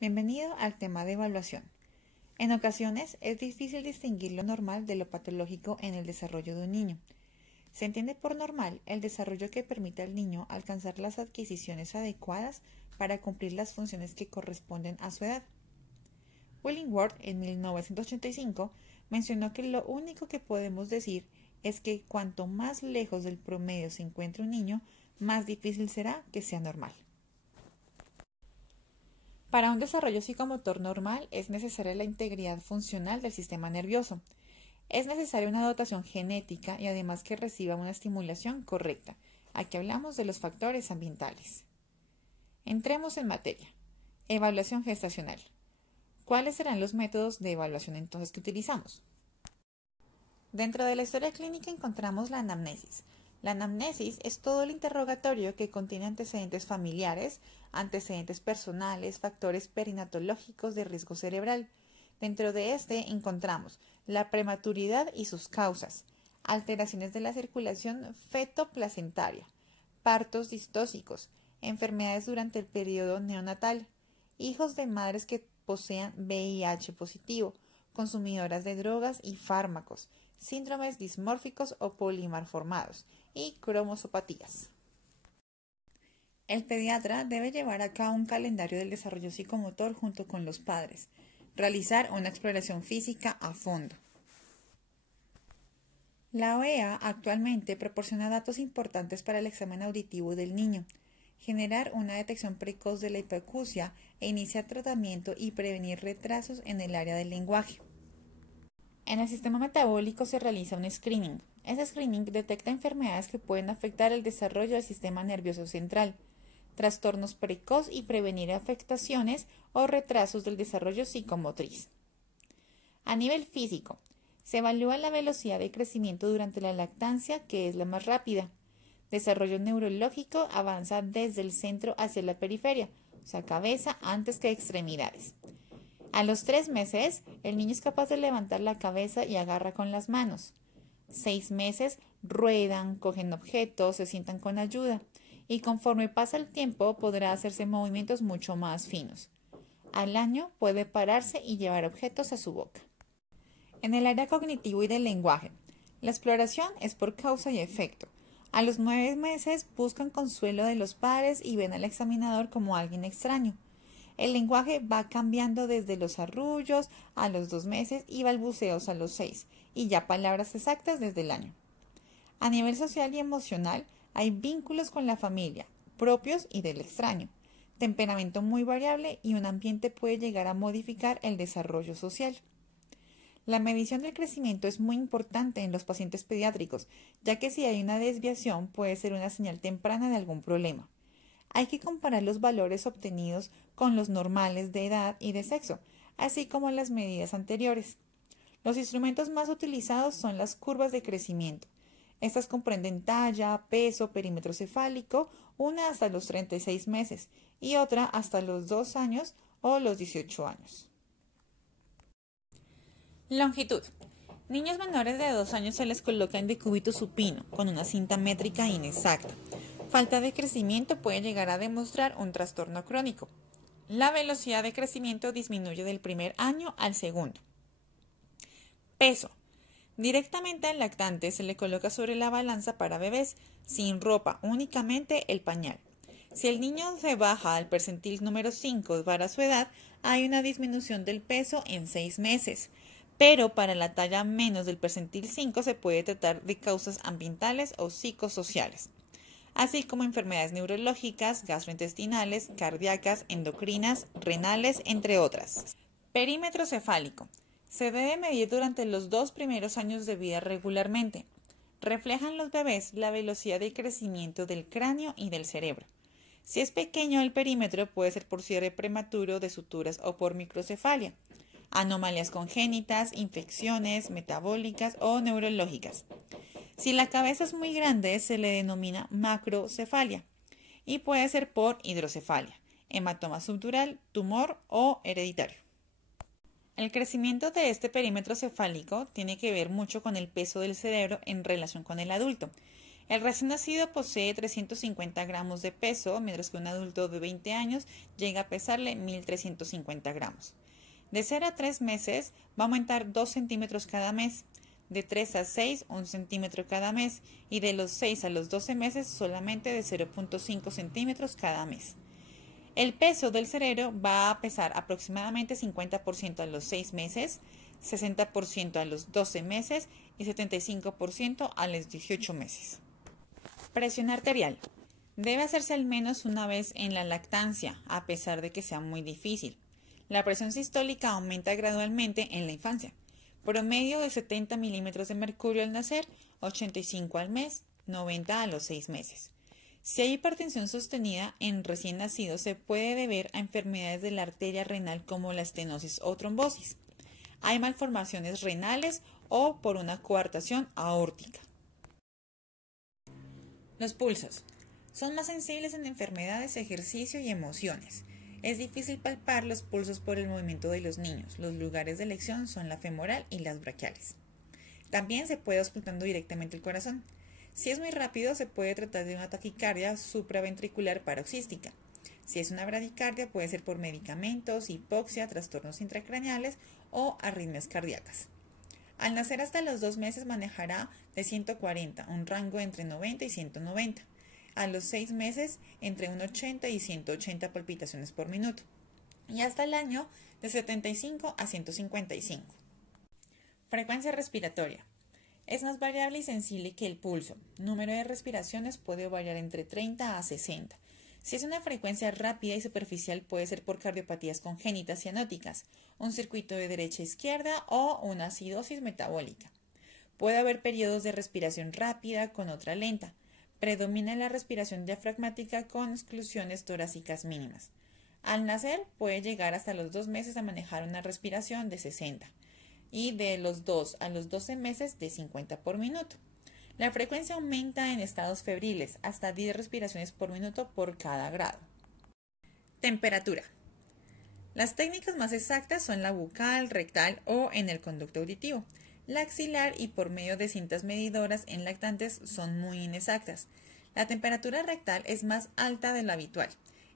Bienvenido al tema de evaluación. En ocasiones es difícil distinguir lo normal de lo patológico en el desarrollo de un niño. Se entiende por normal el desarrollo que permite al niño alcanzar las adquisiciones adecuadas para cumplir las funciones que corresponden a su edad. Willingworth, en 1985, mencionó que lo único que podemos decir es que cuanto más lejos del promedio se encuentre un niño, más difícil será que sea normal. Para un desarrollo psicomotor normal es necesaria la integridad funcional del sistema nervioso. Es necesaria una dotación genética y además que reciba una estimulación correcta. Aquí hablamos de los factores ambientales. Entremos en materia. Evaluación gestacional. ¿Cuáles serán los métodos de evaluación entonces que utilizamos? Dentro de la historia clínica encontramos la anamnesis. La anamnesis es todo el interrogatorio que contiene antecedentes familiares, antecedentes personales, factores perinatológicos de riesgo cerebral. Dentro de este encontramos la prematuridad y sus causas, alteraciones de la circulación fetoplacentaria, partos distóxicos, enfermedades durante el periodo neonatal, hijos de madres que posean VIH positivo, consumidoras de drogas y fármacos, síndromes dismórficos o polimalformados y cromosopatías. El pediatra debe llevar a cabo un calendario del desarrollo psicomotor junto con los padres, realizar una exploración física a fondo. La OEA actualmente proporciona datos importantes para el examen auditivo del niño, generar una detección precoz de la hipoacusia e iniciar tratamiento y prevenir retrasos en el área del lenguaje. En el sistema metabólico se realiza un screening. Ese screening detecta enfermedades que pueden afectar el desarrollo del sistema nervioso central, trastornos precoz y prevenir afectaciones o retrasos del desarrollo psicomotriz. A nivel físico, se evalúa la velocidad de crecimiento durante la lactancia, que es la más rápida. Desarrollo neurológico avanza desde el centro hacia la periferia, o sea, cabeza antes que extremidades. A los 3 meses, el niño es capaz de levantar la cabeza y agarra con las manos. 6 meses, ruedan, cogen objetos, se sientan con ayuda. Y conforme pasa el tiempo, podrá hacerse movimientos mucho más finos. Al año, puede pararse y llevar objetos a su boca. En el área cognitivo y del lenguaje, la exploración es por causa y efecto. A los 9 meses, buscan consuelo de los padres y ven al examinador como alguien extraño. El lenguaje va cambiando desde los arrullos a los 2 meses y balbuceos a los 6, y ya palabras exactas desde el año. A nivel social y emocional, hay vínculos con la familia, propios y del extraño, temperamento muy variable y un ambiente puede llegar a modificar el desarrollo social. La medición del crecimiento es muy importante en los pacientes pediátricos, ya que si hay una desviación puede ser una señal temprana de algún problema. Hay que comparar los valores obtenidos con los normales de edad y de sexo, así como las medidas anteriores. Los instrumentos más utilizados son las curvas de crecimiento. Estas comprenden talla, peso, perímetro cefálico, una hasta los 36 meses y otra hasta los 2 años o los 18 años. Longitud. Niños menores de 2 años se les coloca en decúbito supino, con una cinta métrica inexacta. Falta de crecimiento puede llegar a demostrar un trastorno crónico. La velocidad de crecimiento disminuye del primer año al segundo. Peso. Directamente al lactante se le coloca sobre la balanza para bebés, sin ropa, únicamente el pañal. Si el niño se baja al percentil número 5 para su edad, hay una disminución del peso en 6 meses. Pero para la talla menos del percentil 5 se puede tratar de causas ambientales o psicosociales, así como enfermedades neurológicas, gastrointestinales, cardíacas, endocrinas, renales, entre otras. Perímetro cefálico. Se debe medir durante los 2 primeros años de vida regularmente. Reflejan los bebés la velocidad de crecimiento del cráneo y del cerebro. Si es pequeño el perímetro puede ser por cierre prematuro de suturas o por microcefalia, anomalías congénitas, infecciones metabólicas o neurológicas. Si la cabeza es muy grande se le denomina macrocefalia y puede ser por hidrocefalia, hematoma subdural, tumor o hereditario. El crecimiento de este perímetro cefálico tiene que ver mucho con el peso del cerebro en relación con el adulto. El recién nacido posee 350 gramos de peso, mientras que un adulto de 20 años llega a pesarle 1.350 gramos. De 0 a 3 meses va a aumentar 2 centímetros cada mes, de 3 a 6 1 centímetro cada mes y de los 6 a los 12 meses solamente de 0.5 centímetros cada mes. El peso del cerebro va a pesar aproximadamente 50% a los 6 meses, 60% a los 12 meses y 75% a los 18 meses. Presión arterial. Debe hacerse al menos una vez en la lactancia, a pesar de que sea muy difícil. La presión sistólica aumenta gradualmente en la infancia. Promedio de 70 milímetros de mercurio al nacer, 85 al mes, 90 a los 6 meses. Si hay hipertensión sostenida en recién nacidos, se puede deber a enfermedades de la arteria renal como la estenosis o trombosis. Hay malformaciones renales o por una coartación aórtica. Los pulsos. Son más sensibles en enfermedades, ejercicio y emociones. Es difícil palpar los pulsos por el movimiento de los niños. Los lugares de elección son la femoral y las braquiales. También se puede auscultando directamente el corazón. Si es muy rápido, se puede tratar de una taquicardia supraventricular paroxística. Si es una bradicardia, puede ser por medicamentos, hipoxia, trastornos intracraneales o arritmias cardíacas. Al nacer hasta los 2 meses manejará de 140, un rango entre 90 y 190. A los 6 meses entre 180 y 180 palpitaciones por minuto. Y hasta el año de 75 a 155. Frecuencia respiratoria. Es más variable y sensible que el pulso. Número de respiraciones puede variar entre 30 a 60. Si es una frecuencia rápida y superficial, puede ser por cardiopatías congénitas cianóticas, un circuito de derecha a izquierda o una acidosis metabólica. Puede haber periodos de respiración rápida con otra lenta. Predomina la respiración diafragmática con exclusiones torácicas mínimas. Al nacer puede llegar hasta los 2 meses a manejar una respiración de 60 y de los 2 a los 12 meses de 50 por minuto. La frecuencia aumenta en estados febriles, hasta 10 respiraciones por minuto por cada grado. Temperatura. Las técnicas más exactas son la bucal, rectal o en el conducto auditivo. La axilar y por medio de cintas medidoras en lactantes son muy inexactas. La temperatura rectal es más alta de lo habitual,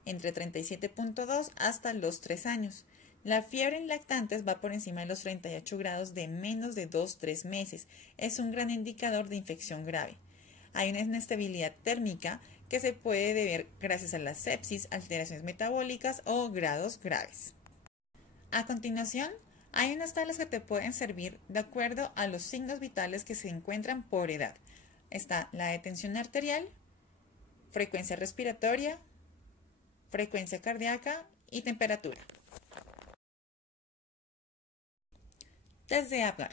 entre 37.2 hasta los 3 años. La fiebre en lactantes va por encima de los 38 grados de menos de 2-3 meses. Es un gran indicador de infección grave. Hay una inestabilidad térmica que se puede deber gracias a la sepsis, alteraciones metabólicas o grados graves. A continuación, hay unas tablas que te pueden servir de acuerdo a los signos vitales que se encuentran por edad. Está la de tensión arterial, frecuencia respiratoria, frecuencia cardíaca y temperatura. Test de Apgar.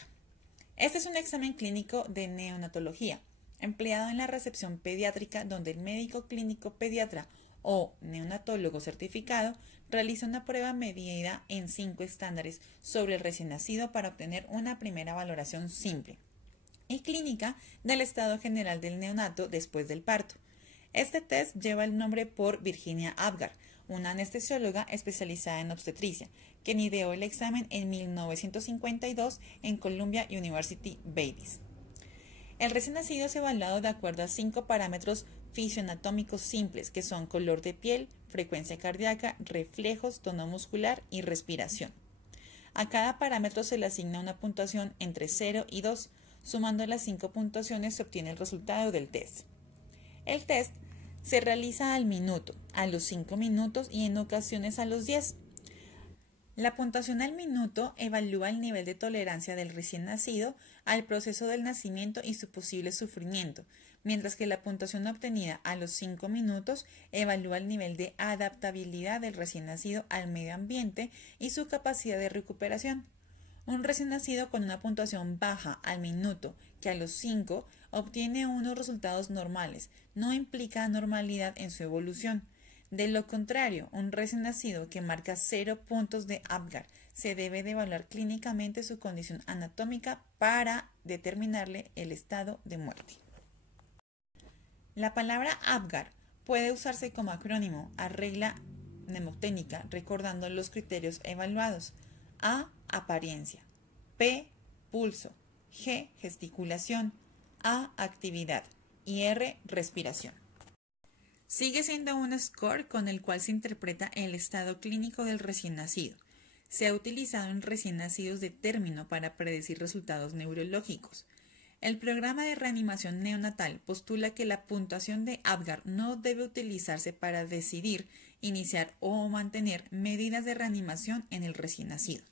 Este es un examen clínico de neonatología, empleado en la recepción pediátrica donde el médico clínico pediatra o neonatólogo certificado realiza una prueba medida en 5 estándares sobre el recién nacido para obtener una primera valoración simple y clínica del estado general del neonato después del parto. Este test lleva el nombre por Virginia Apgar, una anestesióloga especializada en obstetricia, quien ideó el examen en 1952 en Columbia University Babies. El recién nacido es evaluado de acuerdo a 5 parámetros fisioanatómicos simples, que son color de piel, frecuencia cardíaca, reflejos, tono muscular y respiración. A cada parámetro se le asigna una puntuación entre 0 y 2. Sumando las 5 puntuaciones se obtiene el resultado del test. El test se realiza al minuto, a los 5 minutos y en ocasiones a los 10. La puntuación al minuto evalúa el nivel de tolerancia del recién nacido al proceso del nacimiento y su posible sufrimiento, mientras que la puntuación obtenida a los 5 minutos evalúa el nivel de adaptabilidad del recién nacido al medio ambiente y su capacidad de recuperación. Un recién nacido con una puntuación baja al minuto que a los 5 obtiene unos resultados normales, no implica anormalidad en su evolución. De lo contrario, un recién nacido que marca 0 puntos de Apgar se debe de evaluar clínicamente su condición anatómica para determinarle el estado de muerte. La palabra Apgar puede usarse como acrónimo a regla mnemotécnica, recordando los criterios evaluados. A. Apariencia. P. Pulso. G. Gesticulación. A. Actividad. y R, respiración. Sigue siendo un score con el cual se interpreta el estado clínico del recién nacido. Se ha utilizado en recién nacidos de término para predecir resultados neurológicos. El programa de reanimación neonatal postula que la puntuación de Apgar no debe utilizarse para decidir, iniciar o mantener medidas de reanimación en el recién nacido.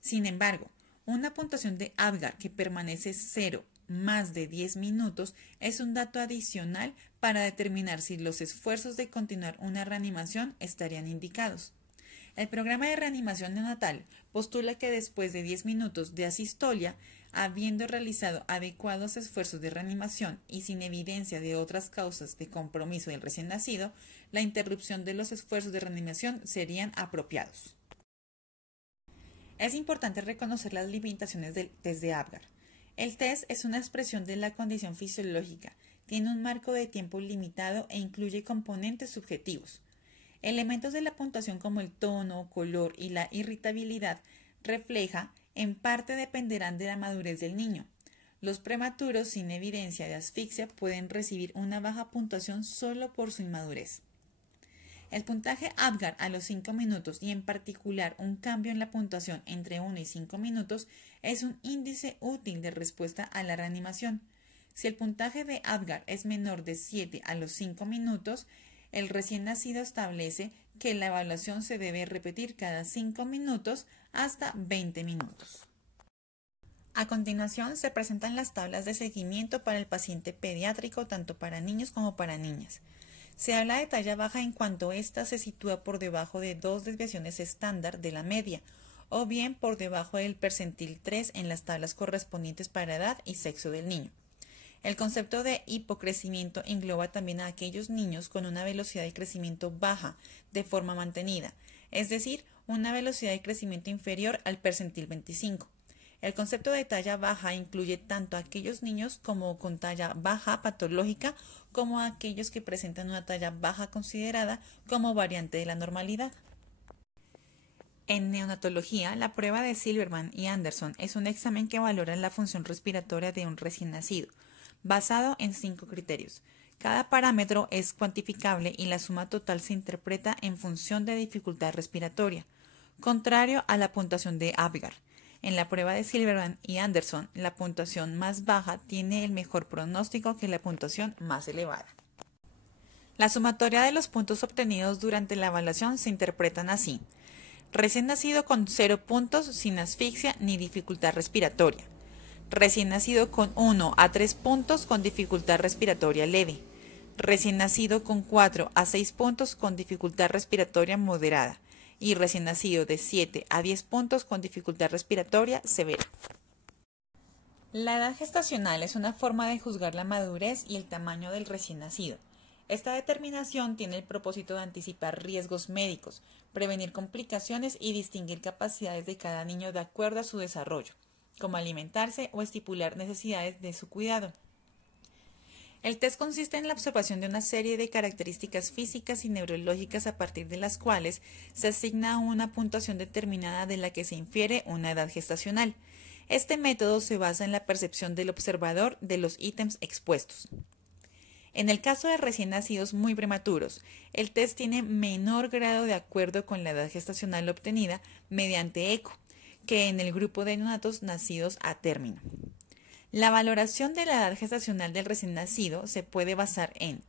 Sin embargo, una puntuación de Apgar que permanece 0 más de 10 minutos es un dato adicional para determinar si los esfuerzos de continuar una reanimación estarían indicados. El programa de reanimación neonatal postula que después de 10 minutos de asistolia, habiendo realizado adecuados esfuerzos de reanimación y sin evidencia de otras causas de compromiso del recién nacido, la interrupción de los esfuerzos de reanimación serían apropiados. Es importante reconocer las limitaciones del test de Apgar. El test es una expresión de la condición fisiológica, tiene un marco de tiempo limitado e incluye componentes subjetivos. Elementos de la puntuación como el tono, color y la irritabilidad en parte dependerán de la madurez del niño. Los prematuros sin evidencia de asfixia pueden recibir una baja puntuación solo por su inmadurez. El puntaje Apgar a los 5 minutos y en particular un cambio en la puntuación entre 1 y 5 minutos es un índice útil de respuesta a la reanimación. Si el puntaje de Apgar es menor de 7 a los 5 minutos, el recién nacido establece que la evaluación se debe repetir cada 5 minutos hasta 20 minutos. A continuación se presentan las tablas de seguimiento para el paciente pediátrico tanto para niños como para niñas. Se habla de talla baja en cuanto ésta se sitúa por debajo de 2 desviaciones estándar de la media, o bien por debajo del percentil 3 en las tablas correspondientes para edad y sexo del niño. El concepto de hipocrecimiento engloba también a aquellos niños con una velocidad de crecimiento baja de forma mantenida, es decir, una velocidad de crecimiento inferior al percentil 25. El concepto de talla baja incluye tanto a aquellos niños como con talla baja patológica como a aquellos que presentan una talla baja considerada como variante de la normalidad. En neonatología, la prueba de Silverman y Anderson es un examen que valora la función respiratoria de un recién nacido, basado en 5 criterios. Cada parámetro es cuantificable y la suma total se interpreta en función de dificultad respiratoria, contrario a la puntuación de Apgar. En la prueba de Silverman y Anderson, la puntuación más baja tiene el mejor pronóstico que la puntuación más elevada. La sumatoria de los puntos obtenidos durante la evaluación se interpretan así. Recién nacido con 0 puntos sin asfixia ni dificultad respiratoria. Recién nacido con 1 a 3 puntos con dificultad respiratoria leve. Recién nacido con 4 a 6 puntos con dificultad respiratoria moderada. Y recién nacido de 7 a 10 puntos con dificultad respiratoria severa. La edad gestacional es una forma de juzgar la madurez y el tamaño del recién nacido. Esta determinación tiene el propósito de anticipar riesgos médicos, prevenir complicaciones y distinguir capacidades de cada niño de acuerdo a su desarrollo, como alimentarse o estipular necesidades de su cuidado. El test consiste en la observación de una serie de características físicas y neurológicas a partir de las cuales se asigna una puntuación determinada de la que se infiere una edad gestacional. Este método se basa en la percepción del observador de los ítems expuestos. En el caso de recién nacidos muy prematuros, el test tiene menor grado de acuerdo con la edad gestacional obtenida mediante eco que en el grupo de neonatos nacidos a término. La valoración de la edad gestacional del recién nacido se puede basar en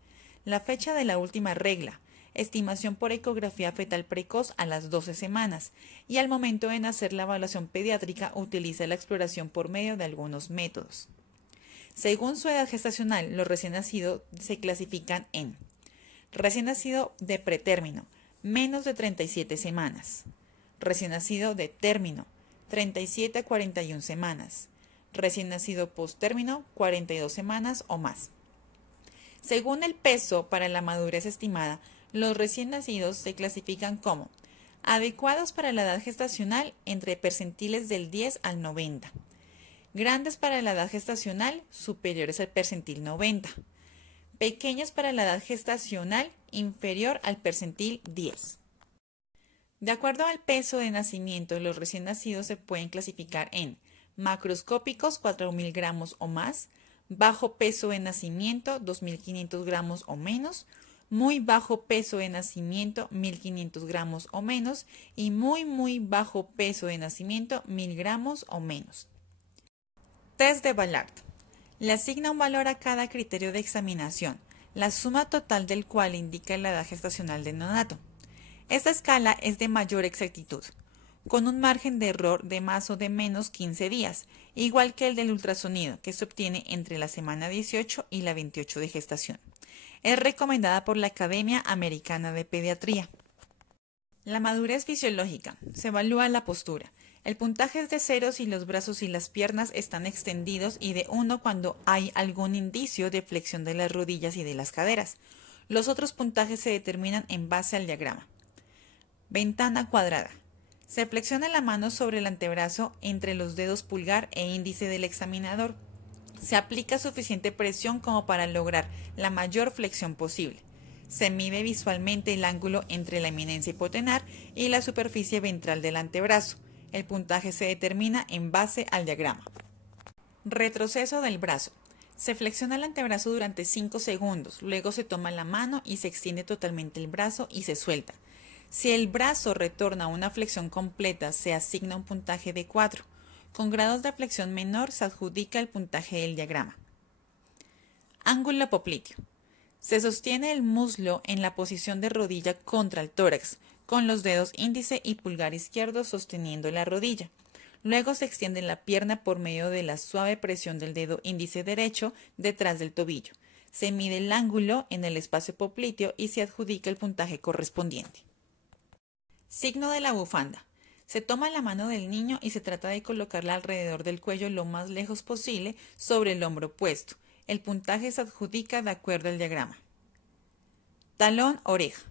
la fecha de la última regla, estimación por ecografía fetal precoz a las 12 semanas, y al momento de nacer la evaluación pediátrica utiliza la exploración por medio de algunos métodos. Según su edad gestacional, los recién nacidos se clasifican en recién nacido de pretérmino, menos de 37 semanas, recién nacido de término, 37 a 41 semanas, recién nacido posttérmino, 42 semanas o más. Según el peso para la madurez estimada, los recién nacidos se clasifican como adecuados para la edad gestacional entre percentiles del 10 al 90, grandes para la edad gestacional superiores al percentil 90, pequeños para la edad gestacional inferior al percentil 10. De acuerdo al peso de nacimiento, los recién nacidos se pueden clasificar en macroscópicos 4.000 gramos o más, bajo peso de nacimiento 2.500 gramos o menos, muy bajo peso de nacimiento 1.500 gramos o menos y muy bajo peso de nacimiento 1.000 gramos o menos. Test de Ballard. Le asigna un valor a cada criterio de examinación, la suma total del cual indica la edad gestacional del neonato. Esta escala es de mayor exactitud, con un margen de error de más o de menos 15 días, igual que el del ultrasonido, que se obtiene entre la semana 18 y la 28 de gestación. Es recomendada por la Academia Americana de Pediatría. La madurez fisiológica. Se evalúa la postura. El puntaje es de 0 si los brazos y las piernas están extendidos y de 1 cuando hay algún indicio de flexión de las rodillas y de las caderas. Los otros puntajes se determinan en base al diagrama. Ventana cuadrada. Se flexiona la mano sobre el antebrazo entre los dedos pulgar e índice del examinador. Se aplica suficiente presión como para lograr la mayor flexión posible. Se mide visualmente el ángulo entre la eminencia hipotenar y la superficie ventral del antebrazo. El puntaje se determina en base al diagrama. Retroceso del brazo. Se flexiona el antebrazo durante 5 segundos, luego se toma la mano y se extiende totalmente el brazo y se suelta. Si el brazo retorna a una flexión completa, se asigna un puntaje de 4. Con grados de flexión menor se adjudica el puntaje del diagrama. Ángulo popliteo. Se sostiene el muslo en la posición de rodilla contra el tórax, con los dedos índice y pulgar izquierdo sosteniendo la rodilla. Luego se extiende la pierna por medio de la suave presión del dedo índice derecho detrás del tobillo. Se mide el ángulo en el espacio popliteo y se adjudica el puntaje correspondiente. Signo de la bufanda. Se toma la mano del niño y se trata de colocarla alrededor del cuello lo más lejos posible sobre el hombro opuesto. El puntaje se adjudica de acuerdo al diagrama. Talón oreja.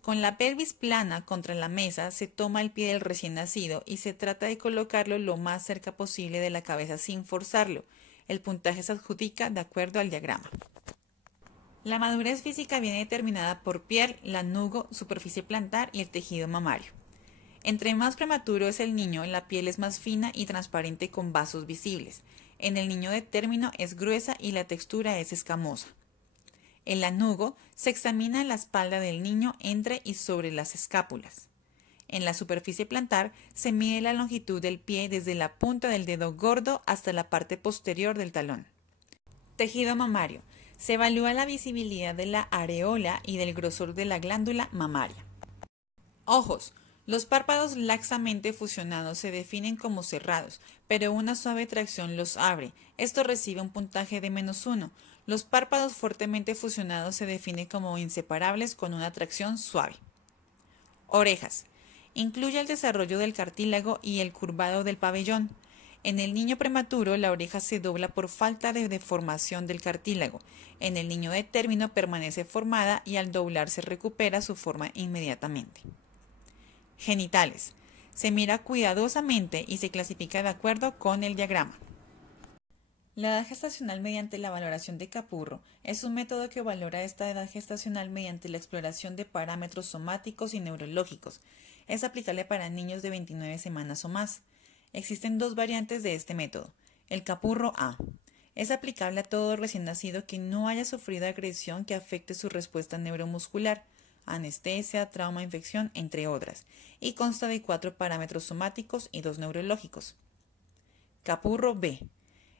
Con la pelvis plana contra la mesa se toma el pie del recién nacido y se trata de colocarlo lo más cerca posible de la cabeza sin forzarlo. El puntaje se adjudica de acuerdo al diagrama. La madurez física viene determinada por piel, lanugo, superficie plantar y el tejido mamario. Entre más prematuro es el niño, la piel es más fina y transparente con vasos visibles. En el niño de término es gruesa y la textura es escamosa. El lanugo se examina en la espalda del niño entre y sobre las escápulas. En la superficie plantar se mide la longitud del pie desde la punta del dedo gordo hasta la parte posterior del talón. Tejido mamario. Se evalúa la visibilidad de la areola y del grosor de la glándula mamaria. Ojos. Los párpados laxamente fusionados se definen como cerrados, pero una suave tracción los abre. Esto recibe un puntaje de -1. Los párpados fuertemente fusionados se definen como inseparables con una tracción suave. Orejas. Incluye el desarrollo del cartílago y el curvado del pabellón. En el niño prematuro, la oreja se dobla por falta de deformación del cartílago. En el niño de término permanece formada y al doblarse recupera su forma inmediatamente. Genitales. Se mira cuidadosamente y se clasifica de acuerdo con el diagrama. La edad gestacional mediante la valoración de Capurro es un método que valora esta edad gestacional mediante la exploración de parámetros somáticos y neurológicos. Es aplicable para niños de 29 semanas o más. Existen 2 variantes de este método. El Capurro A. Es aplicable a todo recién nacido que no haya sufrido agresión que afecte su respuesta neuromuscular, anestesia, trauma, infección, entre otras, y consta de 4 parámetros somáticos y 2 neurológicos. Capurro B.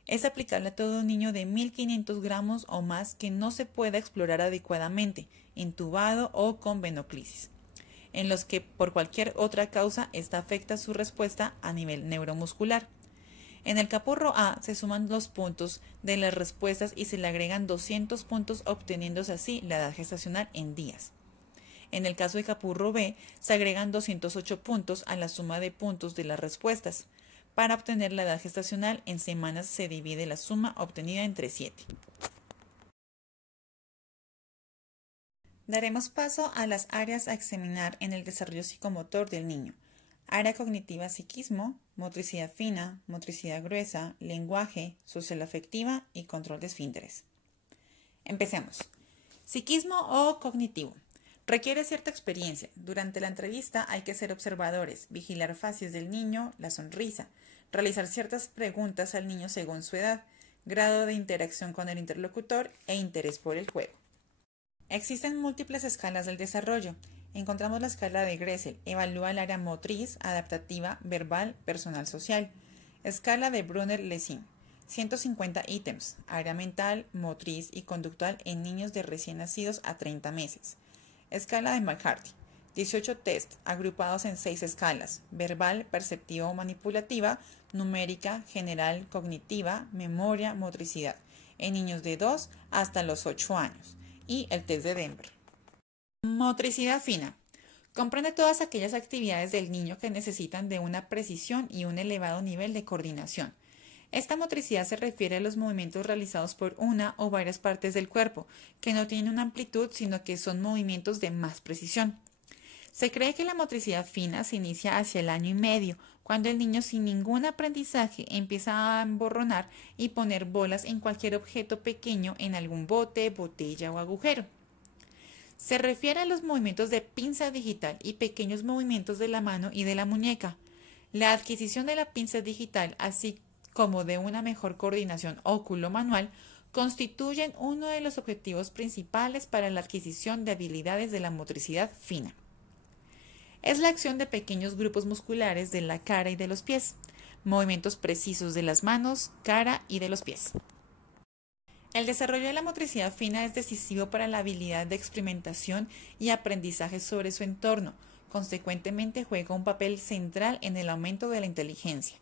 Es aplicable a todo niño de 1.500 gramos o más que no se pueda explorar adecuadamente, intubado o con venoclisis, en los que por cualquier otra causa esta afecta su respuesta a nivel neuromuscular. En el Capurro A se suman los puntos de las respuestas y se le agregan 200 puntos, obteniéndose así la edad gestacional en días. En el caso de Capurro B, se agregan 208 puntos a la suma de puntos de las respuestas. Para obtener la edad gestacional, en semanas se divide la suma obtenida entre 7. Daremos paso a las áreas a examinar en el desarrollo psicomotor del niño. Área cognitiva psiquismo, motricidad fina, motricidad gruesa, lenguaje, social afectiva y control de esfínteres. Empecemos. Psiquismo o cognitivo. Requiere cierta experiencia. Durante la entrevista hay que ser observadores, vigilar facies del niño, la sonrisa, realizar ciertas preguntas al niño según su edad, grado de interacción con el interlocutor e interés por el juego. Existen múltiples escalas del desarrollo. Encontramos la escala de Gressel, evalúa el área motriz, adaptativa, verbal, personal, social. Escala de Brunner-Lessing, 150 ítems, área mental, motriz y conductual en niños de recién nacidos a 30 meses. Escala de McCarthy, 18 test agrupados en 6 escalas: verbal, perceptivo, manipulativa, numérica, general, cognitiva, memoria, motricidad, en niños de 2 hasta los 8 años, y el test de Denver. Motricidad fina. Comprende todas aquellas actividades del niño que necesitan de una precisión y un elevado nivel de coordinación. Esta motricidad se refiere a los movimientos realizados por una o varias partes del cuerpo, que no tienen una amplitud, sino que son movimientos de más precisión. Se cree que la motricidad fina se inicia hacia el año y medio, cuando el niño sin ningún aprendizaje empieza a emborronar y poner bolas en cualquier objeto pequeño en algún bote, botella o agujero. Se refiere a los movimientos de pinza digital y pequeños movimientos de la mano y de la muñeca. La adquisición de la pinza digital, así como de una mejor coordinación óculo-manual, constituyen uno de los objetivos principales para la adquisición de habilidades de la motricidad fina. Es la acción de pequeños grupos musculares de la cara y de los pies, movimientos precisos de las manos, cara y de los pies. El desarrollo de la motricidad fina es decisivo para la habilidad de experimentación y aprendizaje sobre su entorno. Consecuentemente, juega un papel central en el aumento de la inteligencia.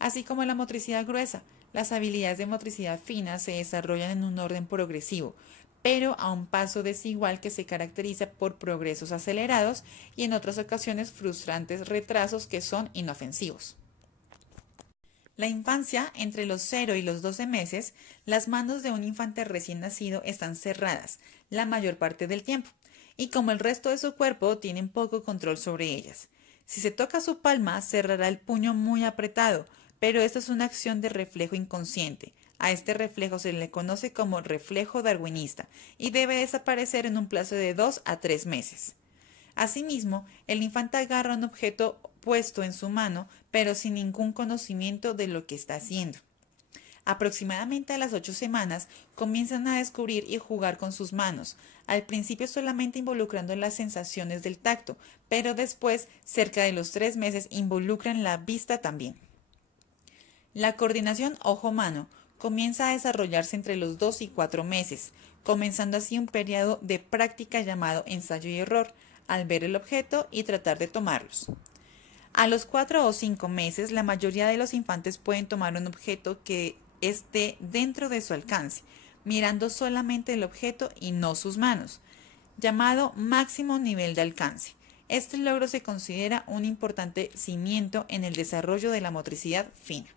Así como la motricidad gruesa, las habilidades de motricidad fina se desarrollan en un orden progresivo, pero a un paso desigual que se caracteriza por progresos acelerados y en otras ocasiones frustrantes retrasos que son inofensivos. La infancia, entre los 0 y los 12 meses, las manos de un infante recién nacido están cerradas la mayor parte del tiempo, y como el resto de su cuerpo tienen poco control sobre ellas. Si se toca su palma, cerrará el puño muy apretado, pero esta es una acción de reflejo inconsciente. A este reflejo se le conoce como reflejo darwinista y debe desaparecer en un plazo de 2 a 3 meses. Asimismo, el infante agarra un objeto puesto en su mano, pero sin ningún conocimiento de lo que está haciendo. Aproximadamente a las 8 semanas comienzan a descubrir y jugar con sus manos, al principio solamente involucrando las sensaciones del tacto, pero después, cerca de los 3 meses, involucran la vista también. La coordinación ojo-mano comienza a desarrollarse entre los 2 y 4 meses, comenzando así un periodo de práctica llamado ensayo y error, al ver el objeto y tratar de tomarlos. A los 4 o 5 meses, la mayoría de los infantes pueden tomar un objeto que esté dentro de su alcance, mirando solamente el objeto y no sus manos, llamado máximo nivel de alcance. Este logro se considera un importante cimiento en el desarrollo de la motricidad fina.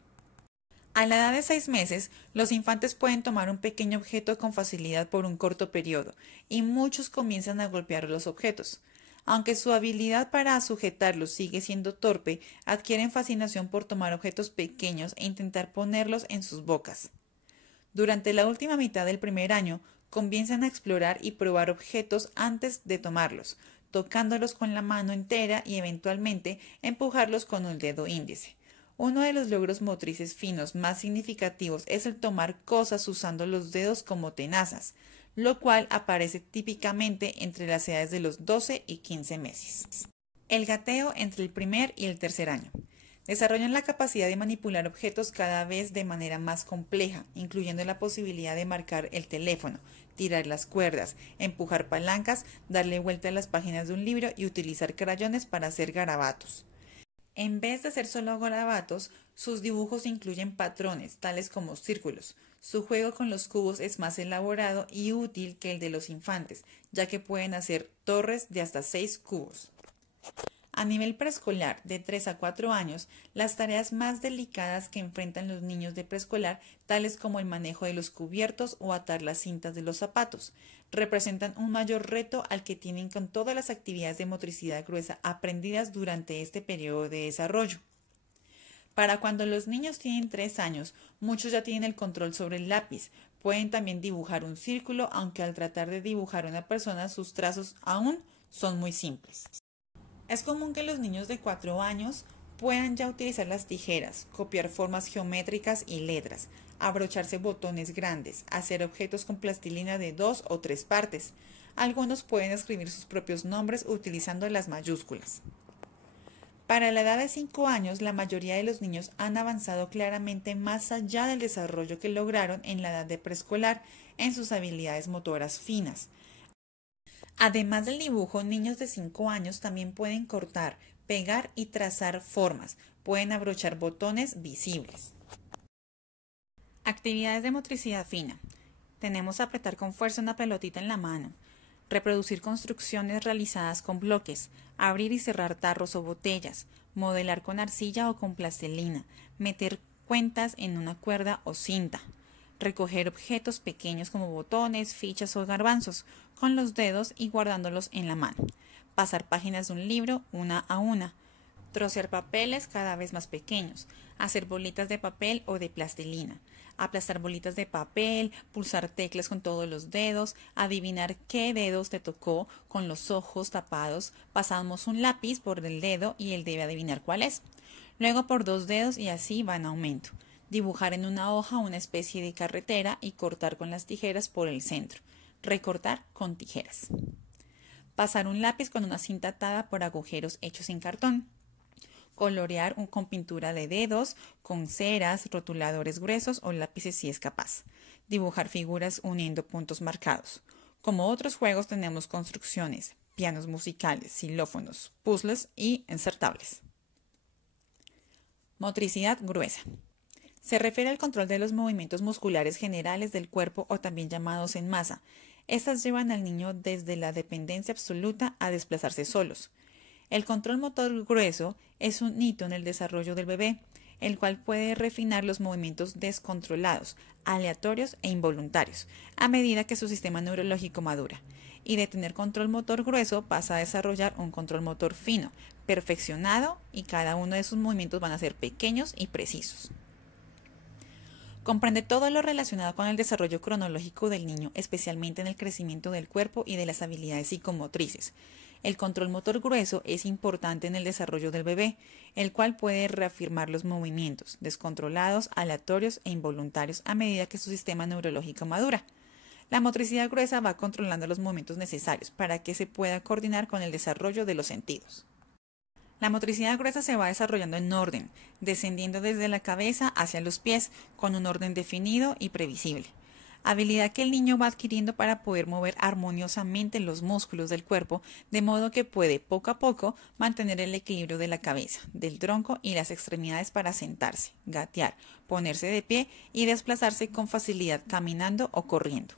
A la edad de 6 meses, los infantes pueden tomar un pequeño objeto con facilidad por un corto periodo, y muchos comienzan a golpear los objetos. Aunque su habilidad para sujetarlos sigue siendo torpe, adquieren fascinación por tomar objetos pequeños e intentar ponerlos en sus bocas. Durante la última mitad del primer año, comienzan a explorar y probar objetos antes de tomarlos, tocándolos con la mano entera y eventualmente empujarlos con un dedo índice. Uno de los logros motrices finos más significativos es el tomar cosas usando los dedos como tenazas, lo cual aparece típicamente entre las edades de los 12 y 15 meses. El gateo entre el primer y el tercer año. Desarrollan la capacidad de manipular objetos cada vez de manera más compleja, incluyendo la posibilidad de marcar el teléfono, tirar las cuerdas, empujar palancas, darle vuelta a las páginas de un libro y utilizar crayones para hacer garabatos. En vez de ser solo garabatos, sus dibujos incluyen patrones, tales como círculos. Su juego con los cubos es más elaborado y útil que el de los infantes, ya que pueden hacer torres de hasta 6 cubos. A nivel preescolar, de 3 a 4 años, las tareas más delicadas que enfrentan los niños de preescolar, tales como el manejo de los cubiertos o atar las cintas de los zapatos, representan un mayor reto al que tienen con todas las actividades de motricidad gruesa aprendidas durante este periodo de desarrollo. Para cuando los niños tienen 3 años, muchos ya tienen el control sobre el lápiz. Pueden también dibujar un círculo, aunque al tratar de dibujar a una persona sus trazos aún son muy simples. Es común que los niños de 4 años puedan ya utilizar las tijeras, copiar formas geométricas y letras, abrocharse botones grandes, hacer objetos con plastilina de 2 o 3 partes. Algunos pueden escribir sus propios nombres utilizando las mayúsculas. Para la edad de 5 años, la mayoría de los niños han avanzado claramente más allá del desarrollo que lograron en la edad de preescolar en sus habilidades motoras finas. Además del dibujo, niños de 5 años también pueden cortar, pegar y trazar formas. Pueden abrochar botones visibles. Actividades de motricidad fina. Tenemos apretar con fuerza una pelotita en la mano, reproducir construcciones realizadas con bloques, abrir y cerrar tarros o botellas, modelar con arcilla o con plastilina, meter cuentas en una cuerda o cinta, recoger objetos pequeños como botones, fichas o garbanzos con los dedos y guardándolos en la mano, pasar páginas de un libro una a una, trocear papeles cada vez más pequeños, hacer bolitas de papel o de plastilina, aplastar bolitas de papel, pulsar teclas con todos los dedos, adivinar qué dedos te tocó con los ojos tapados, pasamos un lápiz por el dedo y él debe adivinar cuál es. Luego por 2 dedos y así va en aumento. Dibujar en una hoja una especie de carretera y cortar con las tijeras por el centro. Recortar con tijeras. Pasar un lápiz con una cinta atada por agujeros hechos en cartón. Colorear con pintura de dedos, con ceras, rotuladores gruesos o lápices si es capaz. Dibujar figuras uniendo puntos marcados. Como otros juegos tenemos construcciones, pianos musicales, xilófonos, puzzles y insertables. Motricidad gruesa. Se refiere al control de los movimientos musculares generales del cuerpo o también llamados en masa. Estas llevan al niño desde la dependencia absoluta a desplazarse solos. El control motor grueso es un hito en el desarrollo del bebé, el cual puede refinar los movimientos descontrolados, aleatorios e involuntarios, a medida que su sistema neurológico madura. Y de tener control motor grueso pasa a desarrollar un control motor fino, perfeccionado, y cada uno de sus movimientos van a ser pequeños y precisos. Comprende todo lo relacionado con el desarrollo cronológico del niño, especialmente en el crecimiento del cuerpo y de las habilidades psicomotrices. El control motor grueso es importante en el desarrollo del bebé, el cual puede reafirmar los movimientos descontrolados, aleatorios e involuntarios a medida que su sistema neurológico madura. La motricidad gruesa va controlando los movimientos necesarios para que se pueda coordinar con el desarrollo de los sentidos. La motricidad gruesa se va desarrollando en orden, descendiendo desde la cabeza hacia los pies, con un orden definido y previsible. Habilidad que el niño va adquiriendo para poder mover armoniosamente los músculos del cuerpo, de modo que puede poco a poco mantener el equilibrio de la cabeza, del tronco y las extremidades para sentarse, gatear, ponerse de pie y desplazarse con facilidad caminando o corriendo.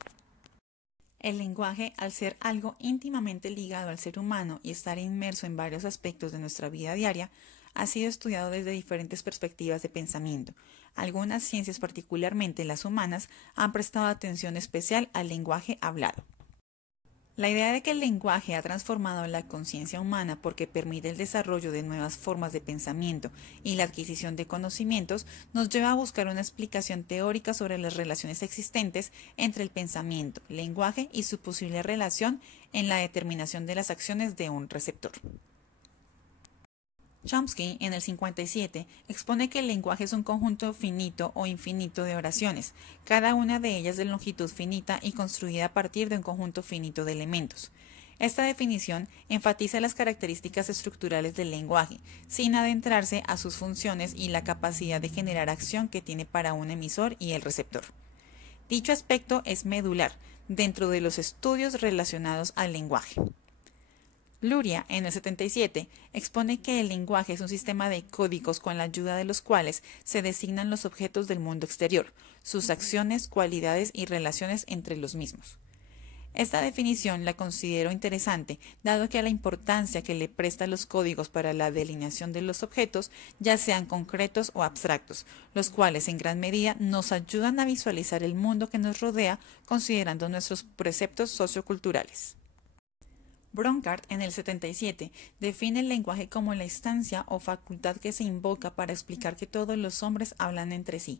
El lenguaje, al ser algo íntimamente ligado al ser humano y estar inmerso en varios aspectos de nuestra vida diaria, ha sido estudiado desde diferentes perspectivas de pensamiento. Algunas ciencias, particularmente las humanas, han prestado atención especial al lenguaje hablado. La idea de que el lenguaje ha transformado la conciencia humana porque permite el desarrollo de nuevas formas de pensamiento y la adquisición de conocimientos nos lleva a buscar una explicación teórica sobre las relaciones existentes entre el pensamiento, lenguaje y su posible relación en la determinación de las acciones de un receptor. Chomsky, en el 57, expone que el lenguaje es un conjunto finito o infinito de oraciones, cada una de ellas de longitud finita y construida a partir de un conjunto finito de elementos. Esta definición enfatiza las características estructurales del lenguaje, sin adentrarse a sus funciones y la capacidad de generar acción que tiene para un emisor y el receptor. Dicho aspecto es medular dentro de los estudios relacionados al lenguaje. Luria, en el 77, expone que el lenguaje es un sistema de códigos con la ayuda de los cuales se designan los objetos del mundo exterior, sus acciones, cualidades y relaciones entre los mismos. Esta definición la considero interesante, dado que a la importancia que le presta los códigos para la delineación de los objetos, ya sean concretos o abstractos, los cuales en gran medida nos ayudan a visualizar el mundo que nos rodea considerando nuestros preceptos socioculturales. Bronckart, en el 77, define el lenguaje como la instancia o facultad que se invoca para explicar que todos los hombres hablan entre sí.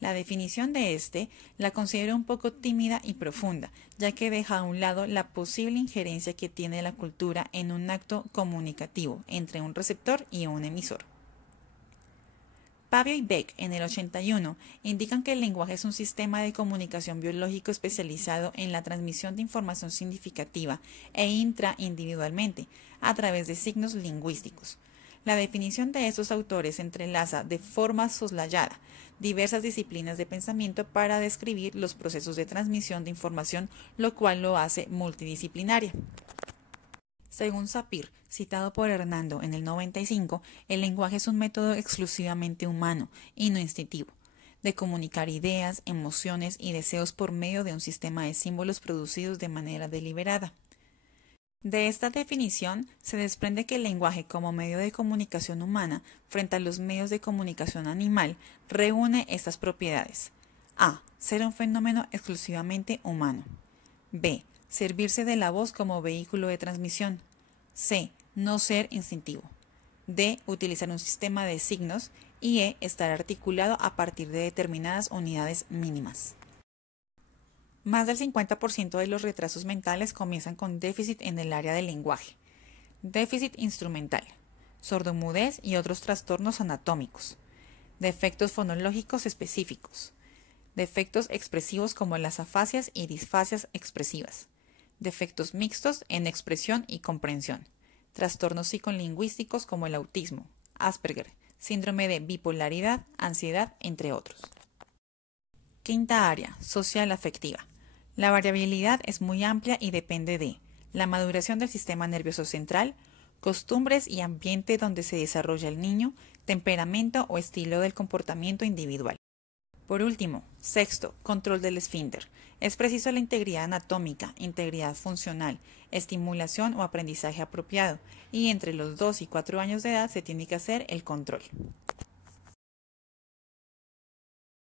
La definición de este la considero un poco tímida y profunda, ya que deja a un lado la posible injerencia que tiene la cultura en un acto comunicativo entre un receptor y un emisor. Pavio y Beck, en el 81, indican que el lenguaje es un sistema de comunicación biológico especializado en la transmisión de información significativa e intraindividualmente, a través de signos lingüísticos. La definición de estos autores entrelaza de forma soslayada diversas disciplinas de pensamiento para describir los procesos de transmisión de información, lo cual lo hace multidisciplinaria. Según Sapir, citado por Hernando en el 95, el lenguaje es un método exclusivamente humano y no instintivo, de comunicar ideas, emociones y deseos por medio de un sistema de símbolos producidos de manera deliberada. De esta definición se desprende que el lenguaje como medio de comunicación humana frente a los medios de comunicación animal reúne estas propiedades. A. Ser un fenómeno exclusivamente humano. B. Servirse de la voz como vehículo de transmisión. C. No ser instintivo. D. Utilizar un sistema de signos. Y E. Estar articulado a partir de determinadas unidades mínimas. Más del 50% de los retrasos mentales comienzan con déficit en el área del lenguaje. Déficit instrumental, sordomudez y otros trastornos anatómicos. Defectos fonológicos específicos. Defectos expresivos como las afasias y disfasias expresivas. Defectos mixtos en expresión y comprensión. Trastornos psicolingüísticos como el autismo, Asperger, síndrome de bipolaridad, ansiedad, entre otros. Quinta área, social afectiva. La variabilidad es muy amplia y depende de la maduración del sistema nervioso central, costumbres y ambiente donde se desarrolla el niño, temperamento o estilo del comportamiento individual. Por último, sexto, control del esfínter. Es preciso la integridad anatómica, integridad funcional, estimulación o aprendizaje apropiado, y entre los 2 y 4 años de edad se tiene que hacer el control.